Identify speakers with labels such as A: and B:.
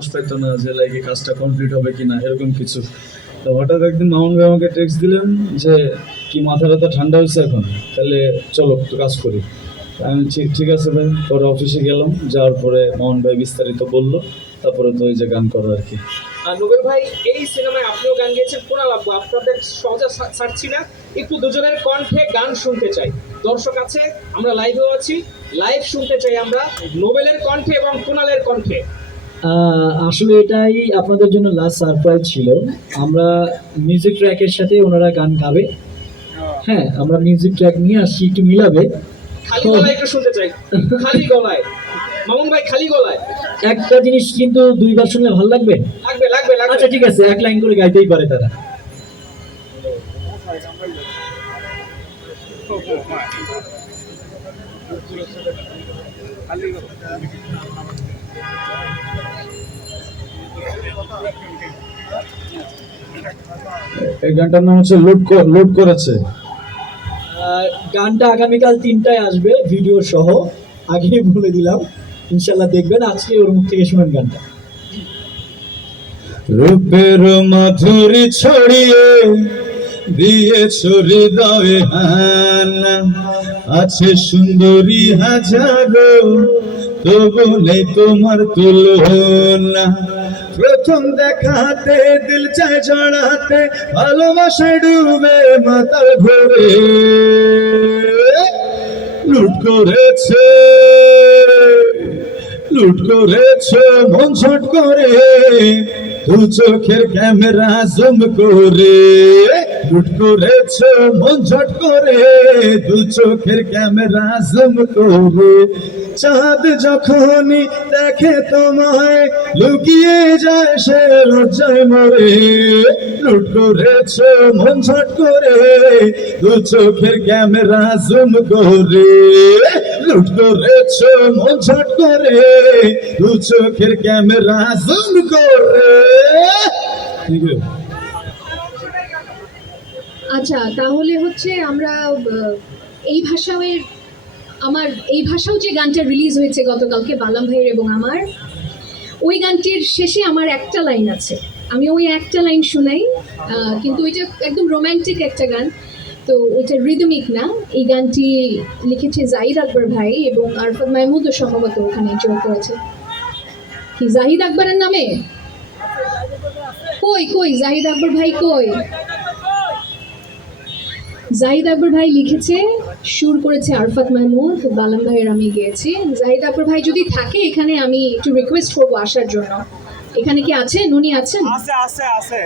A: সাহস পাইতো না যে লাইক কাজটা কমপ্লিট হবে কিনা, এরকম কিছু। তো হঠাৎ একদিন মামুন ভাই আমাকে টেক্সট দিলেন যে, কি মাথা ব্যথা ঠান্ডা হয়েছে এখন? তাহলে চলো একটু কাজ করি। আমি, ঠিক আছে ভাই। পরে অফিসে গেলাম, যাওয়ার পরে মামুন ভাই বিস্তারিত বলল, তারপরে তো ওই যে গান করো আর কি।
B: নোবেল ভাই, এই সিনেমায় আপনিও গান গেয়েছেন কোনা লাগবো আপনাদের সহজে ছাড়ছি না। একটু দুজনের কণ্ঠে গান শুনতে চাই। দর্শক আছে, আমরা লাইভেও আছি। লাইভ শুনতে চাই আমরা নোবেলের কণ্ঠে এবং কুনালের কণ্ঠে।
C: আসলে এটাই আপনাদের জন্য লাস্ট সারপ্রাইজ ছিল। আমরা মিউজিক ট্র্যাকের সাথে ওনারা গান গাবে। হ্যাঁ আমরা মিউজিক ট্র্যাক নিয়ে আসছি একটু মিলাবে।
B: খালি গলায় একটু শুনতে চাই। খালি গলায়। মামুন ভাই খালি গলায়।
C: একটা জিনিস কিন্তু দুইবার শুনলে ভালো লাগবে?
B: লাগবে লাগবে লাগবে।
C: আচ্ছা ঠিক আছে এক লাইন করে গাইতেই পারে তারা।
A: এই গানটার নাম হচ্ছে লোড লোড করেছে।
C: আহ, গানটা আগামীকাল তিনটায় আসবে ভিডিও সহ। আগেই বলে দিলাম ইনশাল্লাহ দেখবেন আজকে ওর মুখ থেকে শুনেন গানটা।
A: রূপের মাধুরী ছড়িয়ে দিয়েছ হৃদয়ে হানা। আছে সুন্দরী হাজারো, তবু নেই তোমার তুলনা। প্রথম দেখাতে, দিল চায় জড়াতে ভালোবাসায় ডুবে মাতাল ঘুরে। লুট করেছে লুট করেছে, মন ছট করে, দু চোখের ক্যামেরা জুম করে। লুট করেছে মন ছট করে দু চোখের ক্যামেরা জুম করে। চাঁদ যখনই দেখে তোমায়, লুকিয়ে যায় সে লজ্জায় মরে। লুট করেছে মন ছট করে দু চোখের ক্যামেরা জুম করে। লুট করেছে মন ছট করে দু চোখের ক্যামেরা জুম করে। Thank you.
D: আচ্ছা তাহলে হচ্ছে আমরা এই ভাষায় আমার, এই ভাষাও যে গানটা রিলিজ হয়েছে গতকালকে বালাম ভাইয়ের এবং আমার, ওই গানটির শেষে আমার একটা লাইন আছে। আমি ওই একটা লাইন শোনাই কিন্তু ওইটা একদম রোম্যান্টিক একটা গান। তো ওইটা রিদমিক না। এই গানটি লিখেছে জাহিদ আকবর ভাই এবং আরফাদ মাহমুদও সম্ভবত ওখানে জোর করেছে। কি, জাহিদ আকবরের নামে? কই কই, জাহিদ আকবর ভাই কই? জাহিদ আকবর ভাই লিখেছে, সুর করেছে আরফাত মাহমুদ, বালাম ভাইয়ের আমি গিয়েছি। জাহিদ আকবর ভাই যদি থাকে, এখানে আমি একটু রিকোয়েস্ট করব আসার জন্য। এখানে কি আছেন? উনি আছেন?
B: আছে আছে আছে।